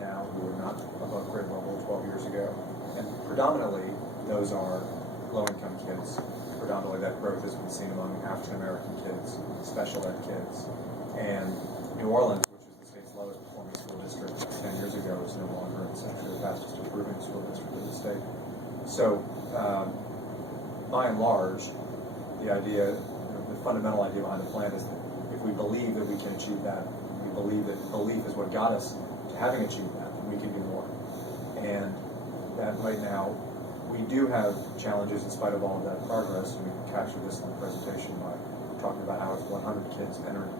now who are not above grade level 12 years ago. And predominantly, those are low-income kids. Predominantly, that growth has been seen among African-American kids, special ed kids. And New Orleans, which is the state's lowest performing school district 10 years ago, is no longer essentially the fastest improving school district in the state. So, by and large, the idea, the fundamental idea behind the plan is that if we believe that we can achieve that, we believe that belief is what got us to having achieved that, and we can do more. And that right now, we do have challenges in spite of all of that progress, and we can capture this in the presentation by talking about how if 100 kids entered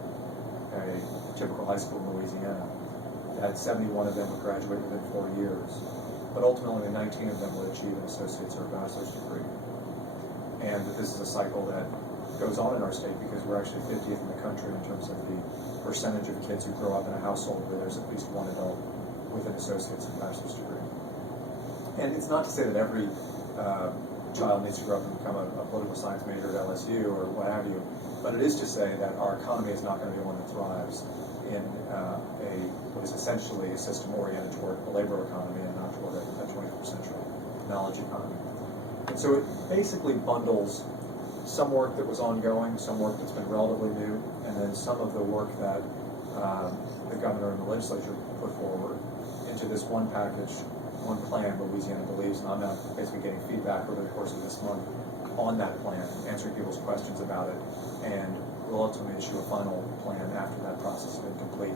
a typical high school in Louisiana, that 71 of them would graduate within 4 years, but ultimately 19 of them would achieve an associate's or bachelor's degree. And that this is a cycle that goes on in our state because we're actually 50th in the country in terms of the percentage of kids who grow up in a household where there's at least one adult with an associate's and bachelor's degree. And it's not to say that every child needs to grow up and become a political science major at LSU or what have you, but it is to say that our economy is not going to be one that thrives in what is essentially a system oriented toward a labor economy and not toward a 21st century knowledge economy. And so it basically bundles some work that was ongoing, some work that's been relatively new, and then some of the work that the governor and the legislature put forward into this one package, one plan Louisiana believes, and I'm now basically getting feedback over the course of this month on that plan, answering people's questions about it, and we'll ultimately issue a final plan after that process has been complete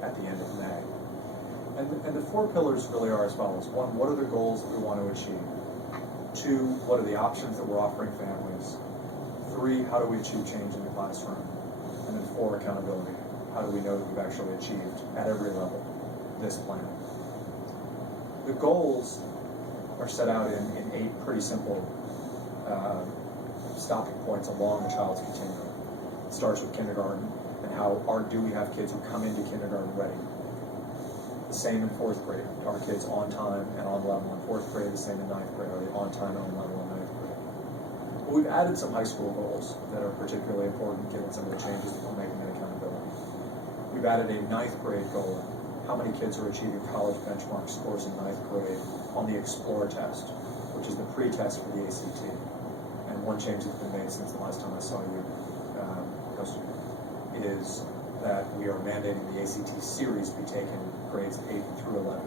at the end of May. And the four pillars really are as follows. One, what are the goals that we want to achieve? Two, what are the options that we're offering families? Three, how do we achieve change in the classroom? And then four, accountability. How do we know that we've actually achieved at every level this plan? The goals are set out in 8 pretty simple stopping points along the child's continuum. It starts with kindergarten and do we have kids who come into kindergarten ready? The same in 4th grade. Are kids on time and on level in 4th grade? The same in 9th grade. Are they on time and on level in 9th grade? Well, we've added some high school goals that are particularly important given some of the changes that we're making in accountability. We've added a 9th grade goal. How many kids are achieving college benchmark scores in 9th grade on the Explore test, which is the pre-test for the ACT. And one change that's been made since the last time I saw you, is that we are mandating the ACT series be taken grades 8 through 11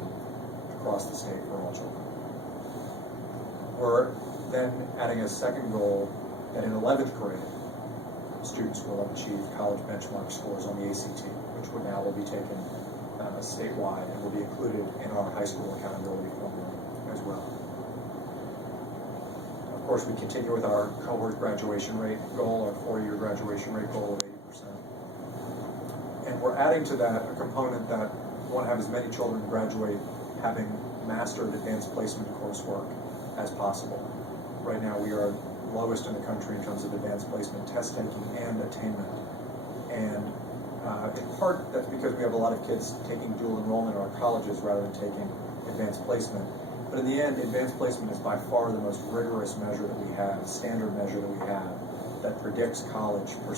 across the state for all children. We're then adding a second goal that in 11th grade, students will have achieved college benchmark scores on the ACT, which will be taken statewide and will be included in our high school accountability formula as well. Of course, we continue with our cohort graduation rate goal, our 4-year graduation rate goal of 80%. And we're adding to that a component that we want to have as many children graduate having mastered advanced placement coursework as possible. Right now, we are lowest in the country in terms of advanced placement test taking and attainment. And in part, that's because we have a lot of kids taking dual enrollment in our colleges rather than taking advanced placement. But in the end, advanced placement is by far the most rigorous measure that we have, standard measure that we have, that predicts college for